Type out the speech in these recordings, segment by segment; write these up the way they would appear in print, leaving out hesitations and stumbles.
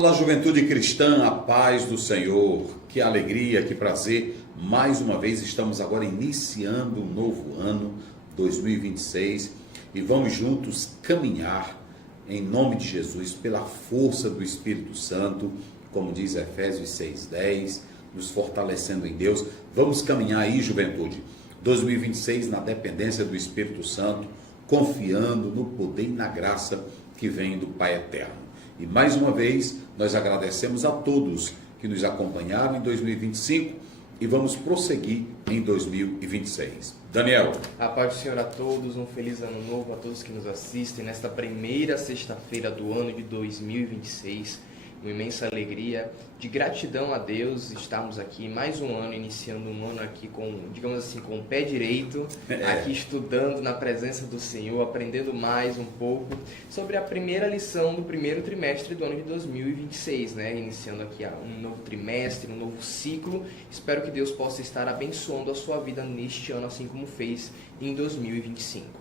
Olá, juventude cristã, a paz do Senhor, que alegria, que prazer. Mais uma vez estamos agora iniciando um novo ano, 2026, e vamos juntos caminhar em nome de Jesus, pela força do Espírito Santo, como diz Efésios 6:10, nos fortalecendo em Deus. Vamos caminhar aí, juventude, 2026 na dependência do Espírito Santo, confiando no poder e na graça que vem do Pai Eterno. E mais uma vez, nós agradecemos a todos que nos acompanharam em 2025 e vamos prosseguir em 2026. Daniel. A paz do Senhor a todos, um feliz ano novo a todos que nos assistem nesta primeira sexta-feira do ano de 2026. Uma imensa alegria, de gratidão a Deus, estarmos aqui mais um ano, iniciando um ano aqui com, digamos assim, com o pé direito, aqui estudando na presença do Senhor, aprendendo mais um pouco sobre a primeira lição do primeiro trimestre do ano de 2026, né? Iniciando aqui um novo trimestre, um novo ciclo. Espero que Deus possa estar abençoando a sua vida neste ano, assim como fez em 2025.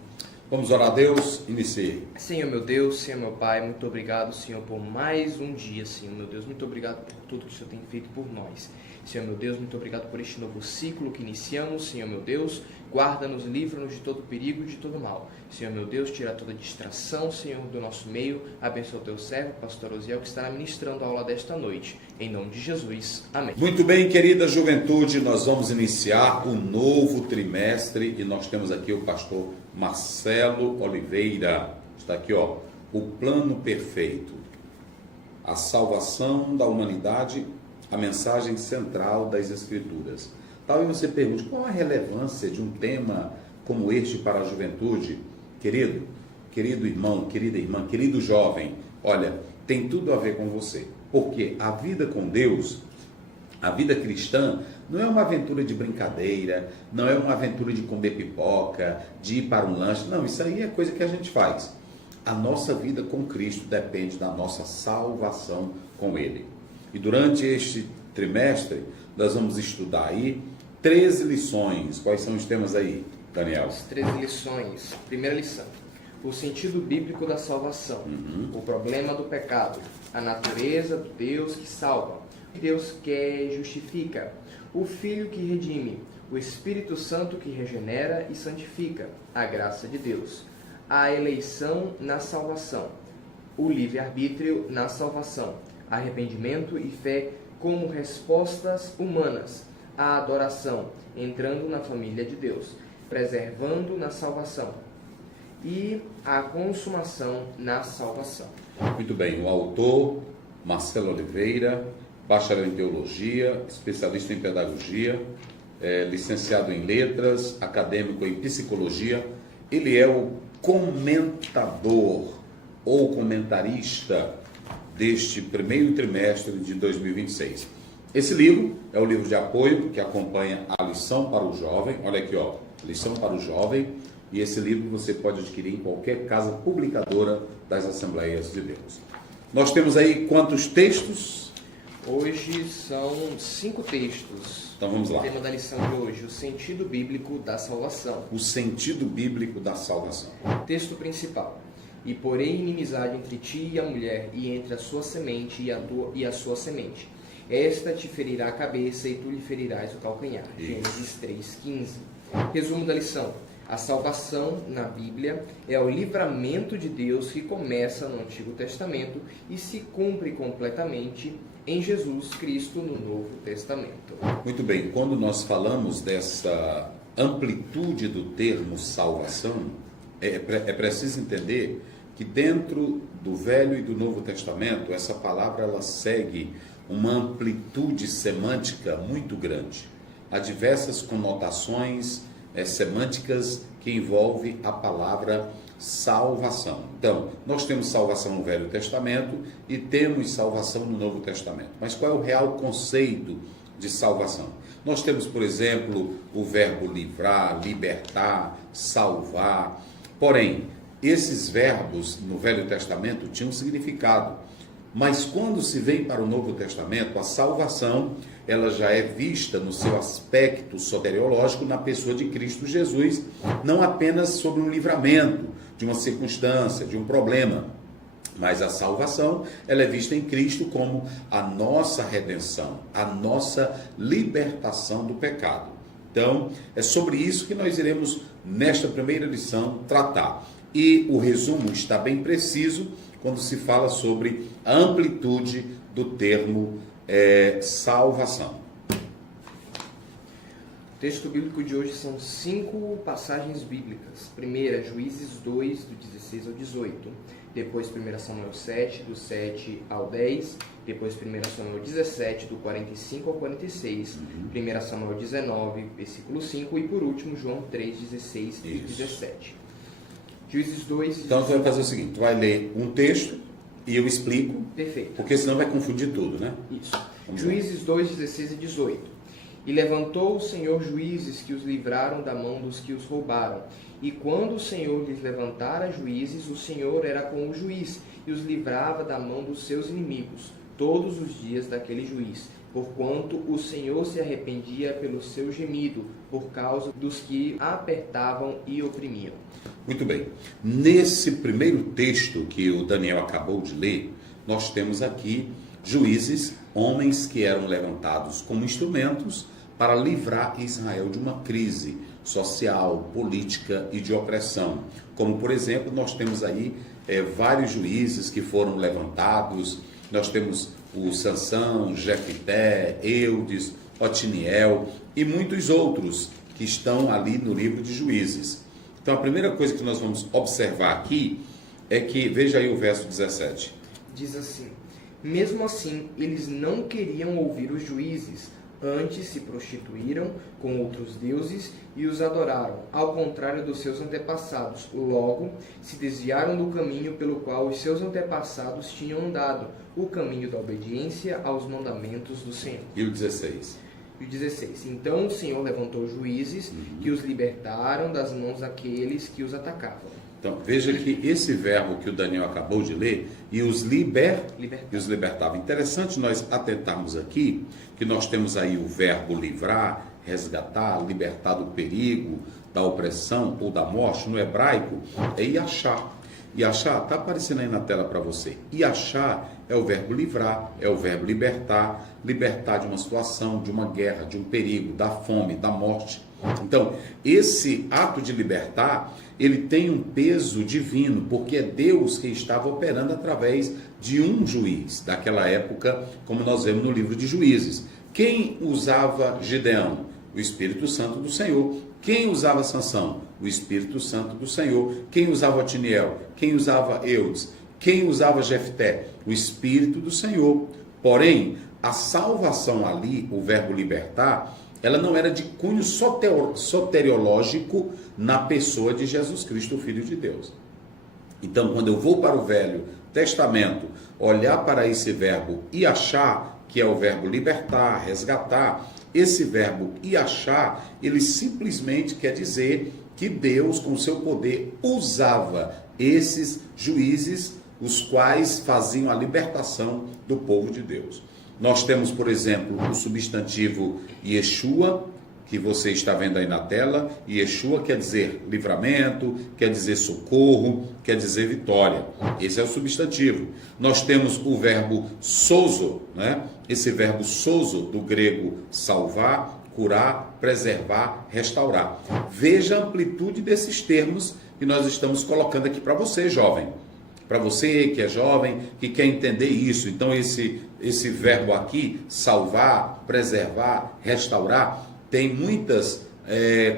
Vamos orar a Deus, inicie. Senhor meu Deus, Senhor meu Pai, muito obrigado, Senhor, por mais um dia, Senhor meu Deus, muito obrigado por tudo que o Senhor tem feito por nós. Senhor meu Deus, muito obrigado por este novo ciclo que iniciamos, Senhor meu Deus, guarda-nos, livra-nos de todo perigo e de todo mal. Senhor meu Deus, tira toda distração, Senhor, do nosso meio, abençoa o teu servo, pastor Osiel, que estará ministrando a aula desta noite. Em nome de Jesus, amém. Muito bem, querida juventude, nós vamos iniciar um novo trimestre e nós temos aqui o pastor Marcelo Oliveira. Está aqui, ó, o plano perfeito, a salvação da humanidade, a mensagem central das Escrituras. Talvez você pergunte, qual a relevância de um tema como este para a juventude? Querido irmão, querida irmã, querido jovem, olha, tem tudo a ver com você. Porque a vida com Deus, a vida cristã, não é uma aventura de brincadeira, não é uma aventura de comer pipoca, de ir para um lanche. Não, isso aí é coisa que a gente faz. A nossa vida com Cristo depende da nossa salvação com Ele. E durante este trimestre, nós vamos estudar aí 13 lições. Quais são os temas aí, Daniel? As 13 lições. Primeira lição: o sentido bíblico da salvação, o problema do pecado, a natureza do Deus que salva, o Deus que justifica, o Filho que redime, o Espírito Santo que regenera e santifica, a graça de Deus, a eleição na salvação, o livre-arbítrio na salvação, arrependimento e fé como respostas humanas, a adoração, entrando na família de Deus, preservando na salvação e a consumação na salvação. Muito bem, o autor Marcelo Oliveira, bacharel em teologia, especialista em pedagogia, licenciado em letras, acadêmico em psicologia. Ele é o comentador ou comentarista deste primeiro trimestre de 2026. Esse livro é o livro de apoio que acompanha a lição para o jovem. Olha aqui, ó, lição para o jovem. E esse livro você pode adquirir em qualquer casa publicadora das Assembleias de Deus. Nós temos aí quantos textos? Hoje são 5 textos. Então vamos lá. O tema da lição de hoje: o sentido bíblico da salvação. O sentido bíblico da salvação. Texto principal: e porém inimizade entre ti e a mulher, e entre a sua semente e a sua semente. Esta te ferirá a cabeça e tu lhe ferirás o calcanhar. Gênesis 3:15. Resumo da lição: a salvação na Bíblia é o livramento de Deus que começa no Antigo Testamento e se cumpre completamente em Jesus Cristo no Novo Testamento. Muito bem, quando nós falamos dessa amplitude do termo salvação, é preciso entender que dentro do Velho e do Novo Testamento, essa palavra ela segue uma amplitude semântica muito grande. Há diversas conotações semânticas que envolvem a palavra salvação. Então, nós temos salvação no Velho Testamento e temos salvação no Novo Testamento. Mas qual é o real conceito de salvação? Nós temos, por exemplo, o verbo livrar, libertar, salvar. Porém, esses verbos no Velho Testamento tinham significado. Mas quando se vem para o Novo Testamento, a salvação ela já é vista no seu aspecto soteriológico na pessoa de Cristo Jesus, não apenas sobre um livramento de uma circunstância, de um problema, Mas a salvação, ela é vista em Cristo como a nossa redenção, a nossa libertação do pecado. Então, é sobre isso que nós iremos, nesta primeira lição, tratar. E o resumo está bem preciso quando se fala sobre a amplitude do termo salvação. O texto bíblico de hoje são 5 passagens bíblicas. Primeira, Juízes 2, do 16 ao 18. Depois 1 Samuel 7, do 7 ao 10. Depois 1 Samuel 17, do 45 ao 46. 1 Samuel 19, versículo 5. E por último, João 3, 16 e 17. Juízes 2... Então, você vai fazer o seguinte, tu vai ler um texto e eu explico. Perfeito. Porque senão vai confundir tudo, né? Isso. Juízes 2, 16 e 18. E levantou o Senhor juízes que os livraram da mão dos que os roubaram. E quando o Senhor lhes levantara juízes, o Senhor era com o juiz, e os livrava da mão dos seus inimigos, todos os dias daquele juiz, porquanto o Senhor se arrependia pelo seu gemido, por causa dos que apertavam e oprimiam. Muito bem. Nesse primeiro texto que o Daniel acabou de ler, nós temos aqui juízes, homens que eram levantados como instrumentos para livrar Israel de uma crise social, política e de opressão. Como, por exemplo, nós temos aí vários juízes que foram levantados. Nós temos o Sansão, Jefité, Eudes, Otiniel e muitos outros que estão ali no livro de Juízes. Então, a primeira coisa que nós vamos observar aqui é que, veja aí o verso 17. Diz assim: mesmo assim, eles não queriam ouvir os juízes, antes se prostituíram com outros deuses e os adoraram, ao contrário dos seus antepassados. Logo, se desviaram do caminho pelo qual os seus antepassados tinham andado, o caminho da obediência aos mandamentos do Senhor. E o 16? E o 16. Então o Senhor levantou juízes que os libertaram das mãos daqueles que os atacavam. Então, veja que esse verbo que o Daniel acabou de ler, e os libertava. Interessante nós atentarmos aqui, que nós temos aí o verbo livrar, resgatar, libertar do perigo, da opressão ou da morte. No hebraico é yachá. Yachá está aparecendo aí na tela para você. Yachá é o verbo livrar, é o verbo libertar, libertar de uma situação, de uma guerra, de um perigo, da fome, da morte. Então, esse ato de libertar, ele tem um peso divino, porque é Deus que estava operando através de um juiz daquela época, como nós vemos no livro de Juízes. Quem usava Gideão? O Espírito Santo do Senhor. Quem usava Sansão? O Espírito Santo do Senhor. Quem usava Otiniel? Quem usava Eudes? Quem usava Jefté? O Espírito do Senhor. Porém, a salvação ali, o verbo libertar, ela não era de cunho soteriológico na pessoa de Jesus Cristo, o Filho de Deus. Então, quando eu vou para o Velho Testamento, olhar para esse verbo yachá, que é o verbo libertar, resgatar, esse verbo yachá, ele simplesmente quer dizer que Deus, com seu poder, usava esses juízes, os quais faziam a libertação do povo de Deus. Nós temos, por exemplo, o substantivo Yeshua, que você está vendo aí na tela. Yeshua quer dizer livramento, quer dizer socorro, quer dizer vitória. Esse é o substantivo. Nós temos o verbo sozo, né? Esse verbo sozo, do grego salvar, curar, preservar, restaurar. Veja a amplitude desses termos que nós estamos colocando aqui para você, jovem. Para você que é jovem, que quer entender isso. Então, esse verbo aqui, salvar, preservar, restaurar, tem muitas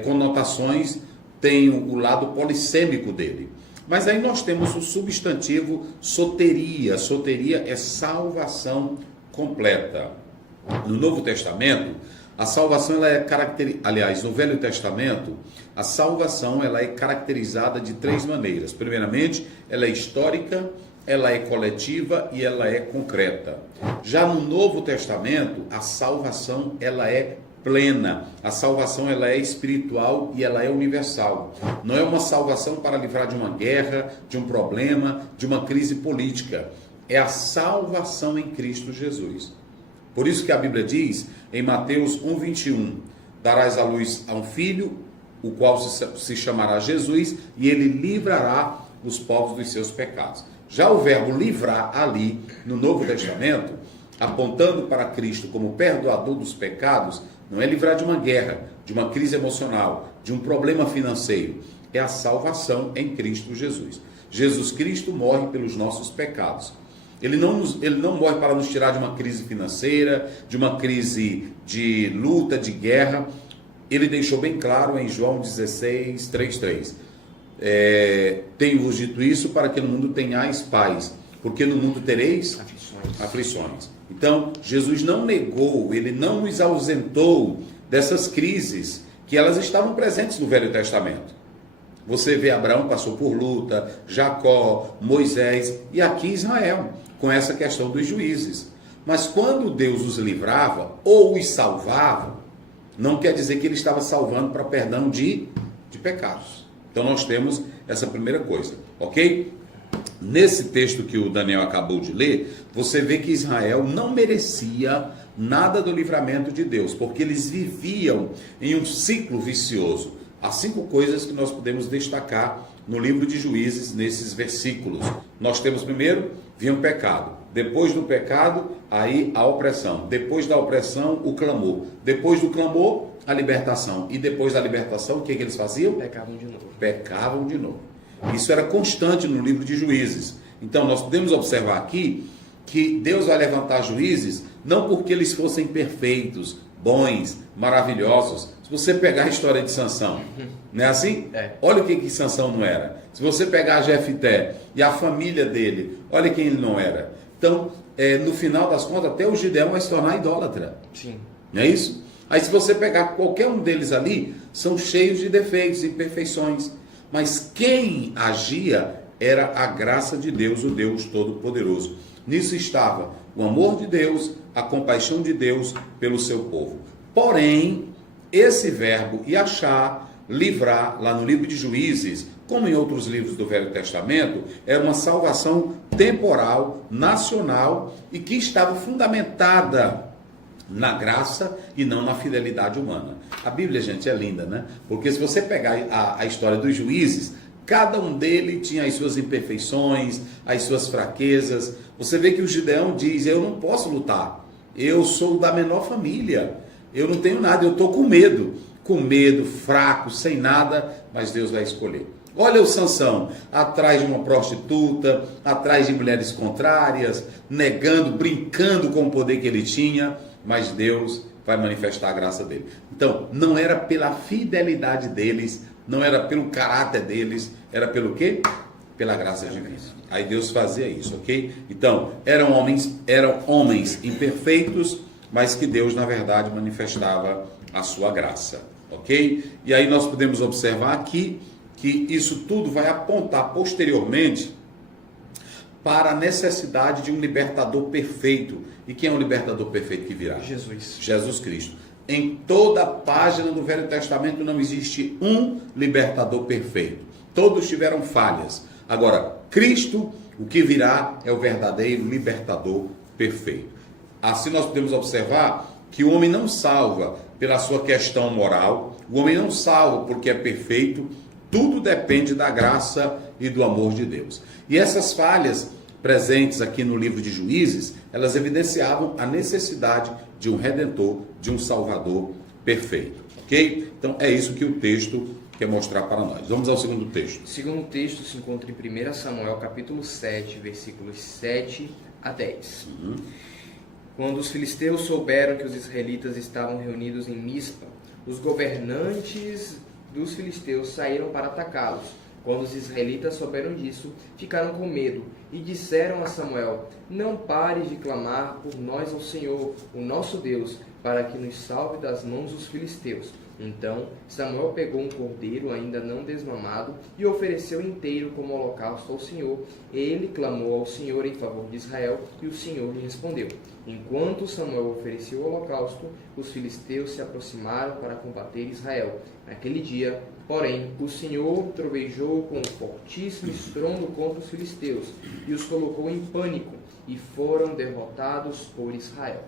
conotações, tem o lado polissêmico dele. Mas aí nós temos o substantivo soteria. Soteria é salvação completa. No Novo Testamento, a salvação ela é aliás, no Velho Testamento, a salvação ela é caracterizada de 3 maneiras. Primeiramente, ela é histórica, ela é coletiva e ela é concreta. Já no Novo Testamento, a salvação ela é plena. A salvação ela é espiritual e ela é universal. Não é uma salvação para livrar de uma guerra, de um problema, de uma crise política. É a salvação em Cristo Jesus. Por isso que a Bíblia diz em Mateus 1:21, darás à luz a um filho, o qual se chamará Jesus, e ele livrará os povos dos seus pecados. Já o verbo livrar ali no Novo Testamento, apontando para Cristo como perdoador dos pecados, não é livrar de uma guerra, de uma crise emocional, de um problema financeiro. É a salvação em Cristo Jesus. Jesus Cristo morre pelos nossos pecados. Ele não morre para nos tirar de uma crise financeira, de uma crise de luta, de guerra. Ele deixou bem claro em João 16, 3. Tenho-vos dito isso para que no mundo tenhais paz, porque no mundo tereis aflições. Então, Jesus não negou, ele não nos ausentou dessas crises, que elas estavam presentes no Velho Testamento. Você vê Abraão passou por luta, Jacó, Moisés e aqui Israel, com essa questão dos juízes. Mas quando Deus os livrava ou os salvava, não quer dizer que ele estava salvando para perdão de pecados. Então nós temos essa primeira coisa, ok? Nesse texto que o Daniel acabou de ler, você vê que Israel não merecia nada do livramento de Deus, porque eles viviam em um ciclo vicioso. Há 5 coisas que nós podemos destacar no livro de Juízes, nesses versículos. Nós temos primeiro, vinha o pecado. Depois do pecado, aí a opressão. Depois da opressão, o clamor. Depois do clamor, a libertação. E depois da libertação, o que eles faziam? Pecavam de novo. Pecavam de novo. Isso era constante no livro de Juízes. Então, nós podemos observar aqui que Deus vai levantar juízes não porque eles fossem perfeitos, bons, maravilhosos. Se você pegar a história de Sansão, não é assim? Olha o que Sansão não era. Se você pegar Jefté e a família dele, olha quem ele não era. Então, no final das contas, até o Gideão vai se tornar idólatra. Sim. Não é isso? Aí se você pegar qualquer um deles ali, são cheios de defeitos e imperfeições. Mas quem agia era a graça de Deus, o Deus Todo-Poderoso. Nisso estava o amor de Deus, a compaixão de Deus pelo seu povo. Porém, esse verbo yachar, livrar, lá no livro de Juízes, como em outros livros do Velho Testamento, era uma salvação temporal, nacional e que estava fundamentada na graça e não na fidelidade humana. A Bíblia, gente, é linda, né? Porque se você pegar a história dos juízes, cada um deles tinha as suas imperfeições, as suas fraquezas. Você vê que o Gideão diz, eu não posso lutar, eu sou da menor família, eu não tenho nada, eu estou com medo, fraco, sem nada, mas Deus vai escolher. Olha o Sansão, atrás de uma prostituta, atrás de mulheres contrárias, negando, brincando com o poder que ele tinha, mas Deus vai manifestar a graça dele. Então, não era pela fidelidade deles, não era pelo caráter deles, era pelo quê? Pela graça divina. Aí Deus fazia isso, ok? Então, eram homens imperfeitos, mas que Deus, na verdade, manifestava a sua graça, ok? E aí nós podemos observar aqui que isso tudo vai apontar posteriormente para a necessidade de um libertador perfeito. E quem é o libertador perfeito que virá? Jesus Cristo. Em toda a página do Velho Testamento não existe um libertador perfeito. Todos tiveram falhas. Agora, Cristo, o que virá, é o verdadeiro libertador perfeito. Assim nós podemos observar que o homem não salva pela sua questão moral, o homem não salva porque é perfeito, tudo depende da graça e do amor de Deus. E essas falhas presentes aqui no livro de Juízes, elas evidenciavam a necessidade de um Redentor, de um Salvador perfeito. Ok? Então é isso que o texto quer mostrar para nós. Vamos ao segundo texto. O segundo texto se encontra em 1 Samuel, capítulo 7, versículos 7 a 10. Quando os filisteus souberam que os israelitas estavam reunidos em Mispa, os governantes dos filisteus saíram para atacá-los. Quando os israelitas souberam disso, ficaram com medo e disseram a Samuel: não pares de clamar por nós ao Senhor, o nosso Deus, para que nos salve das mãos dos filisteus. Então Samuel pegou um cordeiro ainda não desmamado e ofereceu inteiro como holocausto ao Senhor. Ele clamou ao Senhor em favor de Israel e o Senhor lhe respondeu. Enquanto Samuel oferecia o holocausto, os filisteus se aproximaram para combater Israel. Naquele dia, porém, o Senhor trovejou com um fortíssimo estrondo contra os filisteus e os colocou em pânico, e foram derrotados por Israel.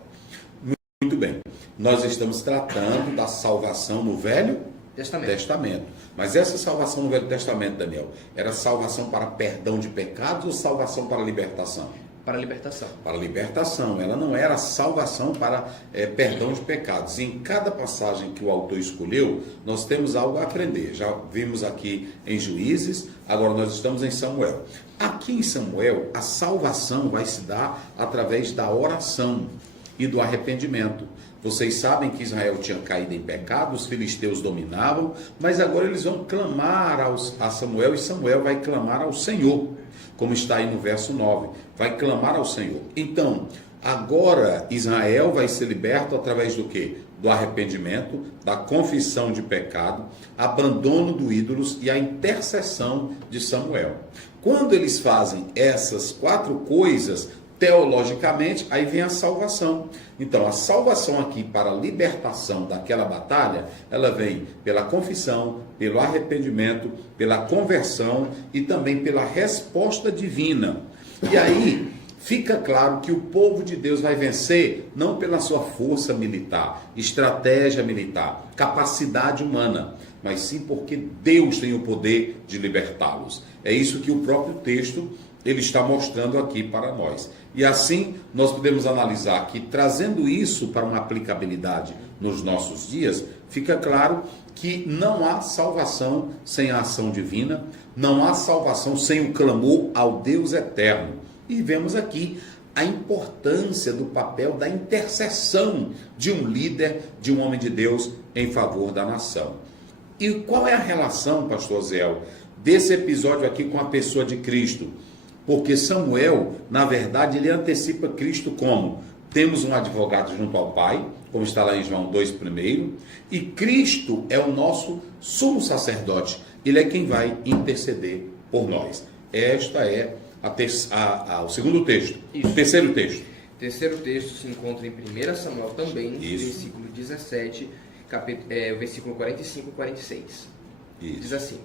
Muito bem. Nós estamos tratando da salvação no Velho Testamento. Mas essa salvação no Velho Testamento, Daniel, era salvação para perdão de pecados ou salvação para libertação? Para a libertação. Para a libertação. Ela não era salvação para perdão de pecados. E em cada passagem que o autor escolheu, nós temos algo a aprender. Já vimos aqui em Juízes, agora nós estamos em Samuel. Aqui em Samuel, a salvação vai se dar através da oração e do arrependimento. Vocês sabem que Israel tinha caído em pecado, os filisteus dominavam, mas agora eles vão clamar a Samuel e Samuel vai clamar ao Senhor, como está aí no verso 9, vai clamar ao Senhor. Então, agora Israel vai ser liberto através do quê? Do arrependimento, da confissão de pecado, abandono do ídolos e a intercessão de Samuel. Quando eles fazem essas 4 coisas, teologicamente, aí vem a salvação. Então, a salvação aqui para a libertação daquela batalha, ela vem pela confissão, pelo arrependimento, pela conversão e também pela resposta divina. E aí, fica claro que o povo de Deus vai vencer não pela sua força militar, estratégia militar, capacidade humana, mas sim porque Deus tem o poder de libertá-los. É isso que o próprio texto ele está mostrando aqui para nós. E assim, nós podemos analisar que, trazendo isso para uma aplicabilidade nos nossos dias, fica claro que não há salvação sem a ação divina, não há salvação sem o clamor ao Deus eterno. E vemos aqui a importância do papel da intercessão de um líder, de um homem de Deus em favor da nação. E qual é a relação, pastor Zéu, desse episódio aqui com a pessoa de Cristo? Porque Samuel, na verdade, ele antecipa Cristo como? Temos um advogado junto ao Pai, como está lá em João 2:1, e Cristo é o nosso sumo sacerdote. Ele é quem vai interceder por nós. Esta é o segundo texto. Isso. O terceiro texto. O terceiro texto se encontra em 1 Samuel também, Isso. versículo 17, versículo 45 e 46. Isso. Diz assim: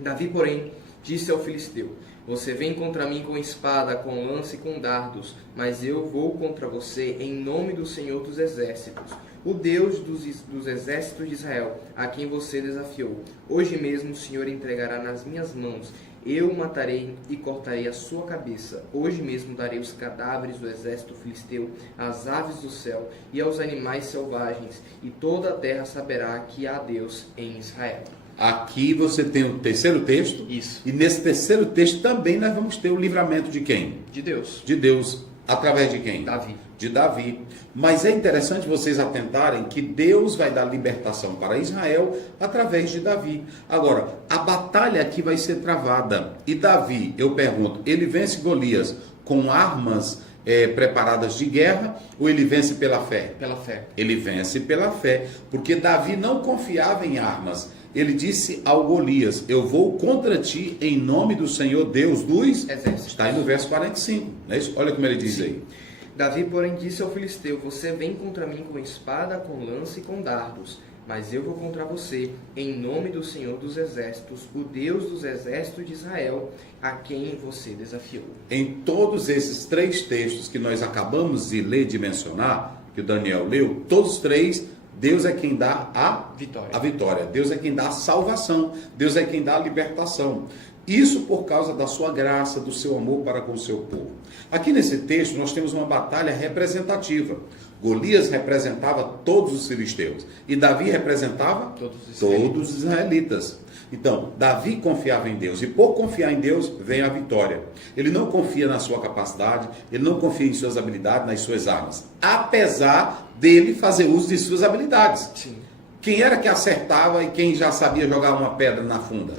Davi, porém, disse ao filisteu: Você vem contra mim com espada, com lança e com dardos, mas eu vou contra você em nome do Senhor dos Exércitos, o Deus dos exércitos de Israel, a quem você desafiou. Hoje mesmo o Senhor entregará nas minhas mãos. Eu o matarei e cortarei a sua cabeça. Hoje mesmo darei os cadáveres do exército filisteu às aves do céu e aos animais selvagens, e toda a terra saberá que há Deus em Israel. Aqui você tem o terceiro texto. Isso. E nesse terceiro texto também nós vamos ter o livramento de quem? De Deus. De Deus. Através de quem? Davi. De Davi. Mas é interessante vocês atentarem que Deus vai dar libertação para Israel através de Davi. Agora, a batalha aqui vai ser travada. E Davi, eu pergunto, ele vence Golias com armas preparadas de guerra ou ele vence pela fé? Pela fé. Ele vence pela fé, porque Davi não confiava em armas. Ele disse ao Golias: eu vou contra ti em nome do Senhor Deus dos Exércitos. Está aí no verso 45, não é isso? Olha como ele diz aí. Davi, porém, disse ao filisteu: Você vem contra mim com espada, com lança e com dardos, mas eu vou contra você em nome do Senhor dos Exércitos, o Deus dos exércitos de Israel, a quem você desafiou. Em todos esses 3 textos que nós acabamos de ler, de mencionar, que o Daniel leu, todos 3, Deus é quem dá a vitória. Deus é quem dá a salvação. Deus é quem dá a libertação. Isso por causa da sua graça, do seu amor para com o seu povo. Aqui nesse texto nós temos uma batalha representativa. Golias representava todos os filisteus e Davi representava todos os israelitas. Então, Davi confiava em Deus e por confiar em Deus vem a vitória. Ele não confia na sua capacidade, ele não confia em suas habilidades, nas suas armas, apesar dele fazer uso de suas habilidades. Sim. Quem era que acertava e quem já sabia jogar uma pedra na funda?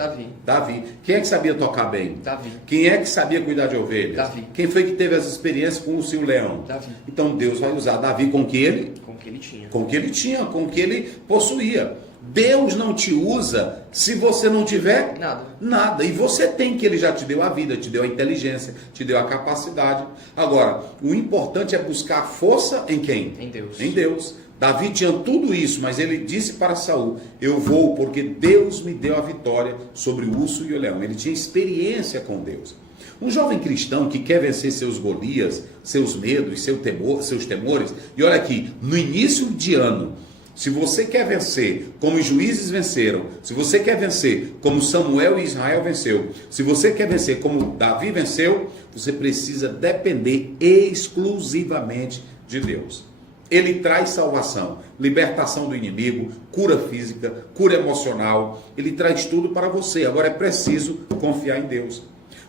Davi. Quem é que sabia tocar bem? Davi. Quem é que sabia cuidar de ovelhas? Davi. Quem foi que teve as experiências com o urso e o leão? Davi. Então Deus vai usar Davi com o que ele? Com o que ele tinha. Com o que ele tinha, com o que ele possuía. Deus não te usa se você não tiver nada. E você tem, que ele já te deu a vida, te deu a inteligência, te deu a capacidade. Agora, o importante é buscar força em quem? Em Deus. Em Deus. Davi tinha tudo isso, mas ele disse para Saul: eu vou porque Deus me deu a vitória sobre o urso e o leão. Ele tinha experiência com Deus. Um jovem cristão que quer vencer seus Golias, seus medos, seus temores, e olha aqui, no início de ano, Se você quer vencer como os juízes venceram, se você quer vencer como Samuel e Israel venceu, se você quer vencer como Davi venceu, você precisa depender exclusivamente de Deus. Ele traz salvação, libertação do inimigo, cura física, cura emocional, ele traz tudo para você. Agora é preciso confiar em Deus.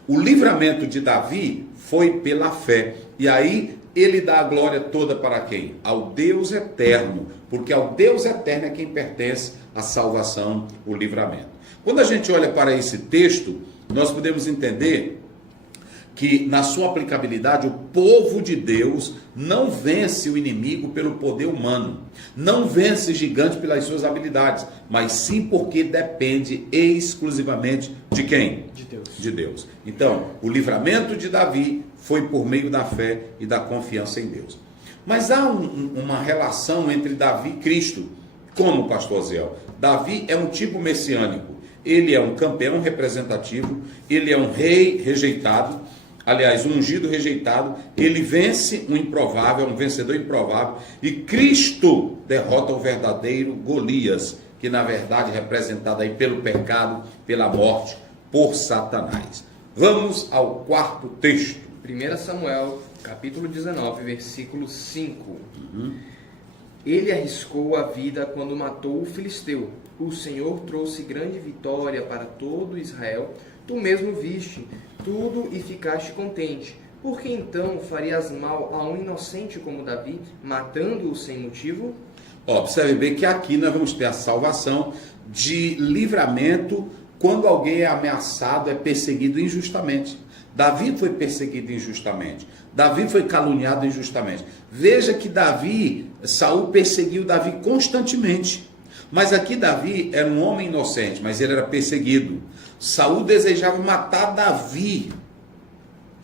O livramento de Davi foi pela fé. E aí ele dá a glória toda para quem? Ao Deus eterno, porque ao Deus eterno é quem pertence a salvação, o livramento. Quando a gente olha para esse texto, nós podemos entender que na sua aplicabilidade o povo de Deus não vence o inimigo pelo poder humano, não vence gigante pelas suas habilidades, mas sim porque depende exclusivamente de quem? De Deus. De Deus. Então, o livramento de Davi foi por meio da fé e da confiança em Deus. Mas há uma relação entre Davi e Cristo. Como, pastor Zéu? Davi é um tipo messiânico. Ele é um campeão representativo, ele é um rei rejeitado, aliás, um ungido rejeitado, ele vence um improvável, um vencedor improvável, e Cristo derrota o verdadeiro Golias, que na verdade é representado aí pelo pecado, pela morte, por Satanás. Vamos ao quarto texto. 1 Samuel, capítulo 19, versículo 5. Ele arriscou a vida quando matou o filisteu. O Senhor trouxe grande vitória para todo Israel. Tu mesmo viste tudo e ficaste contente. Por que então farias mal a um inocente como Davi, matando-o sem motivo? Observe bem que aqui nós vamos ter a salvação de livramento quando alguém é ameaçado, é perseguido injustamente. Davi foi perseguido injustamente. Davi foi caluniado injustamente. Veja que Saul perseguiu Davi constantemente. Mas aqui Davi era um homem inocente, mas ele era perseguido. Saul desejava matar Davi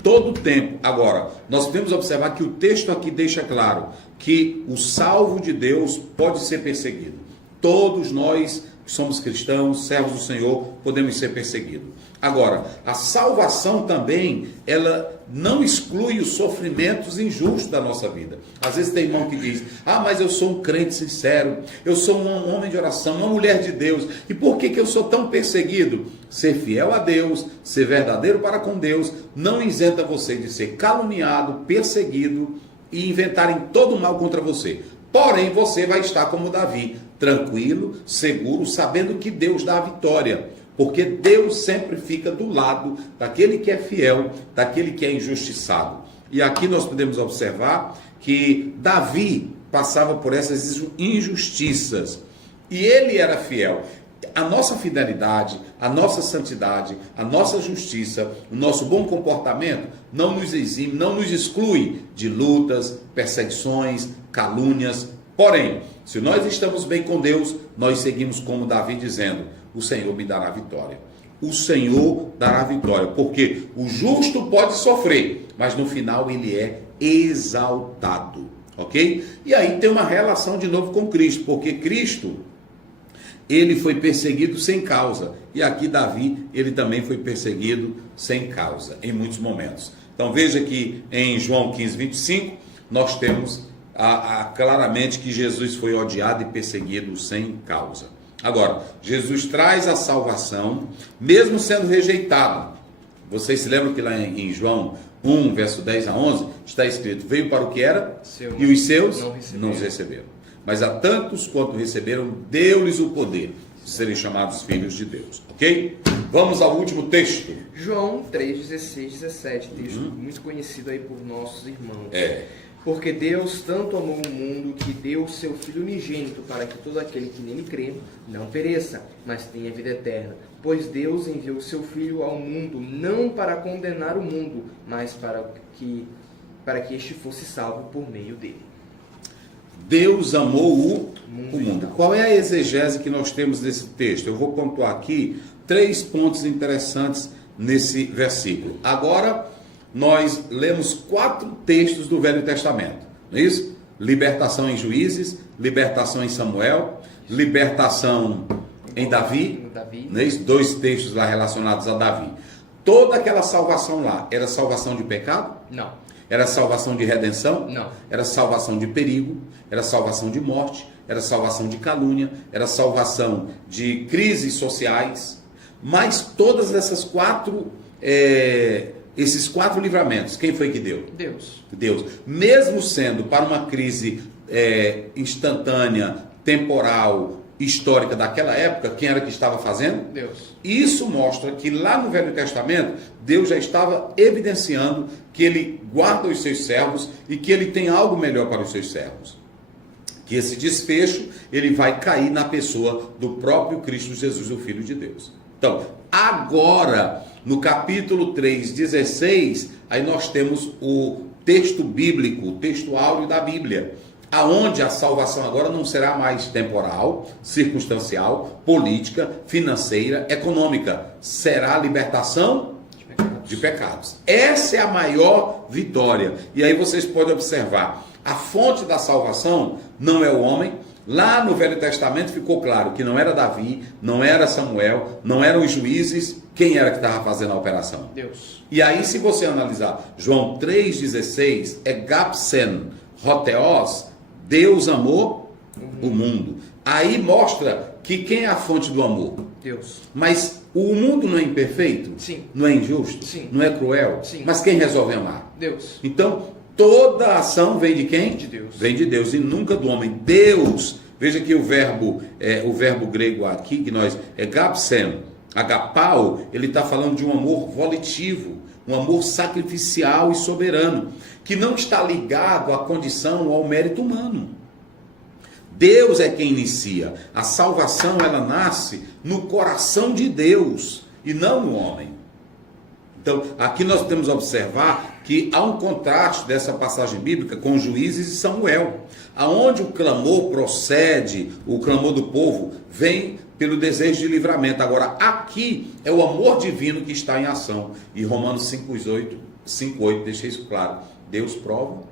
todo o tempo. Agora, nós podemos observar que o texto aqui deixa claro que o salvo de Deus pode ser perseguido. Todos nós que somos cristãos, servos do Senhor, podemos ser perseguidos. Agora, a salvação também, ela não exclui os sofrimentos injustos da nossa vida. Às vezes tem irmão que diz, mas eu sou um crente sincero, eu sou um homem de oração, uma mulher de Deus, e por que eu sou tão perseguido? Ser fiel a Deus, ser verdadeiro para com Deus, não isenta você de ser caluniado, perseguido e inventarem todo o mal contra você. Porém, você vai estar como Davi, tranquilo, seguro, sabendo que Deus dá a vitória. Porque Deus sempre fica do lado daquele que é fiel, daquele que é injustiçado. E aqui nós podemos observar que Davi passava por essas injustiças. E ele era fiel. A nossa fidelidade, a nossa santidade, a nossa justiça, o nosso bom comportamento não nos exime, não nos exclui de lutas, perseguições, calúnias. Porém, se nós estamos bem com Deus, nós seguimos como Davi dizendo, o Senhor me dará vitória. O Senhor dará vitória, porque o justo pode sofrer, mas no final ele é exaltado, ok? E aí tem uma relação de novo com Cristo, porque Cristo, ele foi perseguido sem causa, e aqui Davi, ele também foi perseguido sem causa, em muitos momentos. Então veja que em João 15, 25, nós temos claramente que Jesus foi odiado e perseguido sem causa. Agora, Jesus traz a salvação, mesmo sendo rejeitado. Vocês se lembram que lá em João 1, verso 10 a 11, está escrito, veio para o que era, e os seus não os receberam. Mas a tantos quanto receberam, deu-lhes o poder de serem chamados filhos de Deus. Ok? Vamos ao último texto. João 3, 16, 17, texto muito conhecido aí por nossos irmãos. Porque Deus tanto amou o mundo que deu o seu Filho unigênito para que todo aquele que nele crê não pereça, mas tenha vida eterna. Pois Deus enviou o seu Filho ao mundo não para condenar o mundo, mas para que este fosse salvo por meio dele. Deus amou o mundo. Qual é a exegese que nós temos nesse texto? Eu vou pontuar aqui 3 pontos interessantes nesse versículo. Agora, nós lemos 4 textos do Velho Testamento, não é isso? Libertação em Juízes, libertação em Samuel, libertação em Davi, não é isso? 2 textos lá relacionados a Davi. Toda aquela salvação lá, era salvação de pecado? Não. Era salvação de redenção? Não. Era salvação de perigo? Era salvação de morte? era salvação de calúnia, era salvação de crises sociais, mas todas essas esses quatro livramentos, quem foi que deu? Deus. Deus. Mesmo sendo para uma crise instantânea, temporal, histórica daquela época, quem era que estava fazendo? Deus. Isso mostra que lá no Velho Testamento, Deus já estava evidenciando que ele guarda os seus servos e que ele tem algo melhor para os seus servos. Que esse desfecho, ele vai cair na pessoa do próprio Cristo Jesus, o Filho de Deus. Então, agora, no capítulo 3:16, aí nós temos o texto bíblico, o texto áureo da Bíblia, aonde a salvação agora não será mais temporal, circunstancial, política, financeira, econômica. Será a libertação de pecados. Essa é a maior vitória. E aí vocês podem observar, a fonte da salvação não é o homem. Lá no Velho Testamento ficou claro que não era Davi, não era Samuel, não eram os juízes. Quem era que estava fazendo a operação? Deus. E aí, se você analisar João 3,16, é Gapsen, Roteos, Deus amou o mundo. Aí mostra que quem é a fonte do amor? Deus. Mas o mundo não é imperfeito? Sim. Não é injusto? Sim. Não é cruel? Sim. Mas quem resolve amar? Deus. Então, toda a ação vem de quem? De Deus. Vem de Deus e nunca do homem. Deus, veja que o verbo grego aqui, que nós é gapsen, agapau, ele está falando de um amor volitivo, um amor sacrificial e soberano, que não está ligado à condição, ao mérito humano. Deus é quem inicia. A salvação, ela nasce no coração de Deus e não no homem. Então, aqui nós temos que observar que há um contraste dessa passagem bíblica com Juízes e Samuel, aonde o clamor procede, o clamor do povo vem pelo desejo de livramento. Agora, aqui é o amor divino que está em ação. E Romanos 5:8 deixa isso claro. Deus prova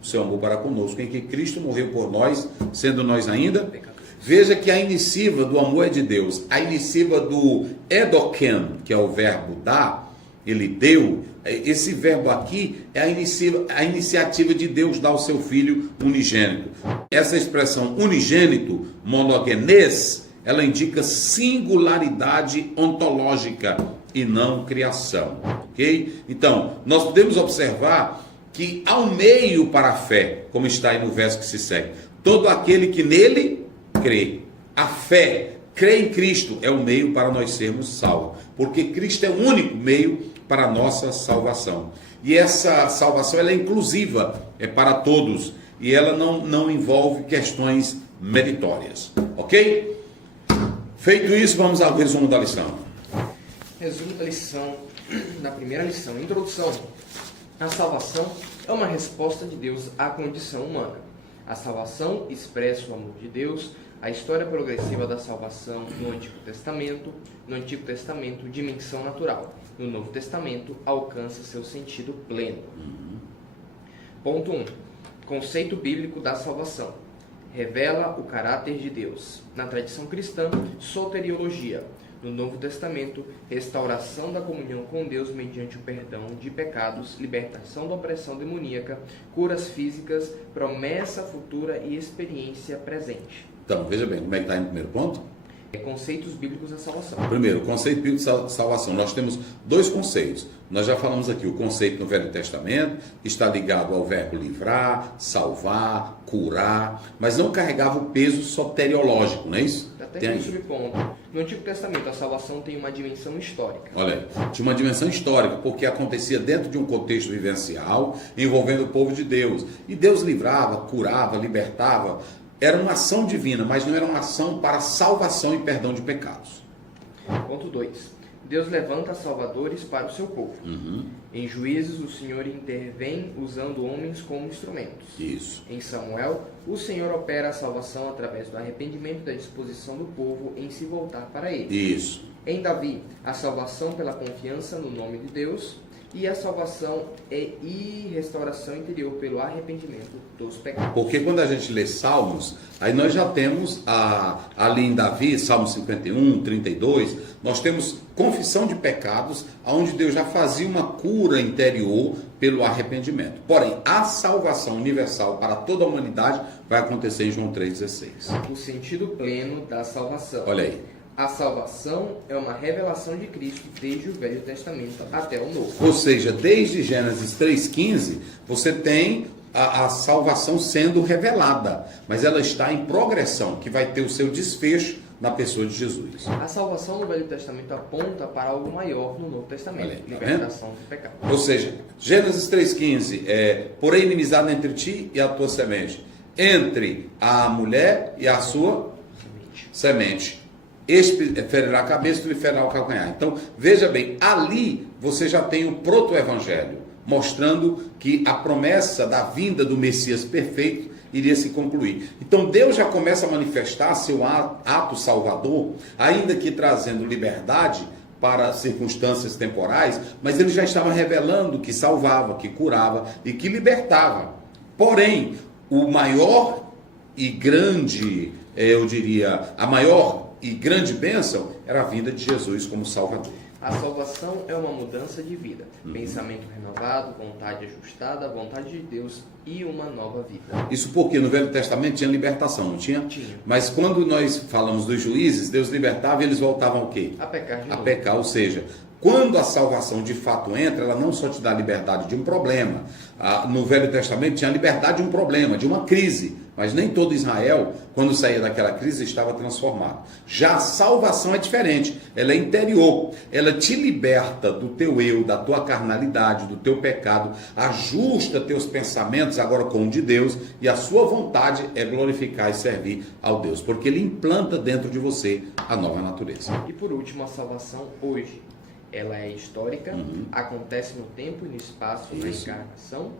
o seu amor para conosco, em que Cristo morreu por nós, sendo nós ainda. Veja que a initiva do amor é de Deus. A initiva do edoken, que é o verbo dar, ele deu. Esse verbo aqui é a iniciativa de Deus dar ao seu Filho unigênito. Essa expressão unigênito, monogenes, ela indica singularidade ontológica e não criação. Ok? Então, nós podemos observar que há um meio para a fé, como está aí no verso que se segue. Todo aquele que nele crê. A fé, crê em Cristo, é o meio para nós sermos salvos. Porque Cristo é o único meio para a nossa salvação. E essa salvação, ela é inclusiva, é para todos. E ela não envolve questões meritórias. Ok? Feito isso, vamos ao resumo da lição. Resumo da lição, da primeira lição. Introdução. A salvação é uma resposta de Deus à condição humana. A salvação expressa o amor de Deus. A história progressiva da salvação no Antigo Testamento, dimensão natural. No Novo Testamento, alcança seu sentido pleno. Ponto 1. Conceito bíblico da salvação. Revela o caráter de Deus. Na tradição cristã, soteriologia. No Novo Testamento, restauração da comunhão com Deus mediante o perdão de pecados, libertação da opressão demoníaca, curas físicas, promessa futura e experiência presente. Então, veja bem, como é que está aí no primeiro ponto? Conceitos bíblicos da salvação. Primeiro, conceito bíblico da salvação. Nós temos dois conceitos. Nós já falamos aqui, o conceito no Velho Testamento, que está ligado ao verbo livrar, salvar, curar, mas não carregava o peso soteriológico, não é isso? Até um subponto. No Antigo Testamento, a salvação tem uma dimensão histórica. Olha aí, tinha uma dimensão histórica, porque acontecia dentro de um contexto vivencial, envolvendo o povo de Deus. E Deus livrava, curava, libertava. Era uma ação divina, mas não era uma ação para salvação e perdão de pecados. Ponto 2. Deus levanta salvadores para o seu povo. Em Juízes, o Senhor intervém usando homens como instrumentos. Isso. Em Samuel, o Senhor opera a salvação através do arrependimento e da disposição do povo em se voltar para ele. Isso. Em Davi, a salvação pela confiança no nome de Deus. E a salvação e restauração interior pelo arrependimento dos pecados. Porque quando a gente lê Salmos, aí nós já temos ali em Davi, Salmo 51, 32, nós temos confissão de pecados, onde Deus já fazia uma cura interior pelo arrependimento. Porém, a salvação universal para toda a humanidade vai acontecer em João 3,16. O sentido pleno da salvação. Olha aí. A salvação é uma revelação de Cristo desde o Velho Testamento até o Novo. Ou seja, desde Gênesis 3,15, você tem a salvação sendo revelada, mas ela está em progressão, que vai ter o seu desfecho na pessoa de Jesus. A salvação no Velho Testamento aponta para algo maior no Novo Testamento, Olha aí, tá libertação do pecado. Ou seja, Gênesis 3,15 porém inimizade entre ti e a tua semente, entre a mulher e a sua semente. Este ferirá a cabeça, tu lhe ferirá o calcanhar. Então, veja bem, ali você já tem o proto-evangelho, mostrando que a promessa da vinda do Messias perfeito iria se concluir. Então Deus já começa a manifestar seu ato salvador, ainda que trazendo liberdade para circunstâncias temporais, mas ele já estava revelando que salvava, que curava e que libertava. Porém, o maior e grande, eu diria, a maior e grande bênção era a vinda de Jesus como Salvador. A salvação é uma mudança de vida, pensamento renovado, vontade ajustada, vontade de Deus e uma nova vida. Isso porque no Velho Testamento tinha libertação, não tinha? Tinha. Mas quando nós falamos dos juízes, Deus libertava e eles voltavam ao quê? A pecar de novo. A pecar, ou seja, quando a salvação de fato entra, ela não só te dá liberdade de um problema. No Velho Testamento tinha liberdade de um problema, de uma crise. Mas nem todo Israel, quando saía daquela crise, estava transformado. Já a salvação é diferente. Ela é interior. Ela te liberta do teu eu, da tua carnalidade, do teu pecado. Ajusta teus pensamentos agora com o de Deus. E a sua vontade é glorificar e servir ao Deus. Porque Ele implanta dentro de você a nova natureza. E por último, a salvação hoje. Ela é histórica, acontece no tempo e no espaço, na encarnação,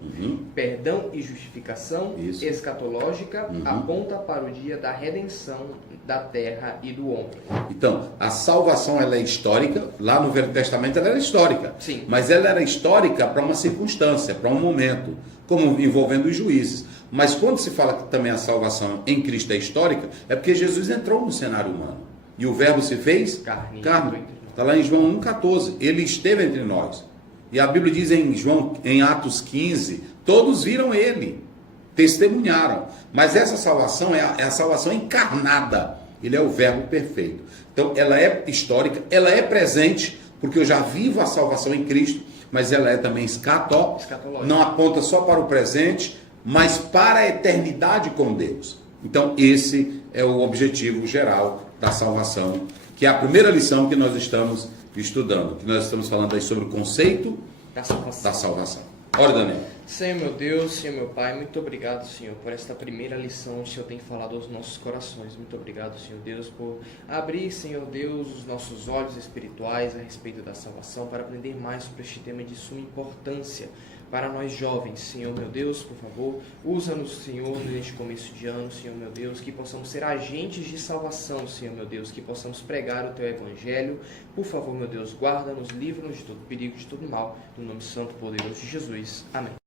perdão e justificação, escatológica, aponta para o dia da redenção da terra e do homem. Então, a salvação ela é histórica, lá no Velho Testamento ela era histórica, Sim. Mas ela era histórica para uma circunstância, para um momento, como envolvendo os juízes. Mas quando se fala que também a salvação em Cristo é histórica, é porque Jesus entrou no cenário humano, e o verbo se fez Carne. Está lá em João 1,14. Ele esteve entre nós. E a Bíblia diz em Atos 15, todos viram ele, testemunharam. Mas essa salvação é a salvação encarnada. Ele é o verbo perfeito. Então ela é histórica, ela é presente, porque eu já vivo a salvação em Cristo, mas ela é também escatológica. Não aponta só para o presente, mas para a eternidade com Deus. Então esse é o objetivo geral da salvação, que é a primeira lição que nós estamos estudando, que nós estamos falando aí sobre o conceito da salvação. Olha, Daniel. Senhor meu Deus, Senhor meu Pai, muito obrigado, Senhor, por esta primeira lição que o Senhor tem falado aos nossos corações. Muito obrigado, Senhor Deus, por abrir, Senhor Deus, os nossos olhos espirituais a respeito da salvação, para aprender mais sobre este tema de suma importância para nós jovens. Senhor meu Deus, por favor, usa-nos, Senhor, neste começo de ano, Senhor meu Deus, que possamos ser agentes de salvação, Senhor meu Deus, que possamos pregar o Teu Evangelho. Por favor, meu Deus, guarda-nos, livra-nos de todo perigo, de todo mal, no nome santo e poderoso de Jesus. Amém.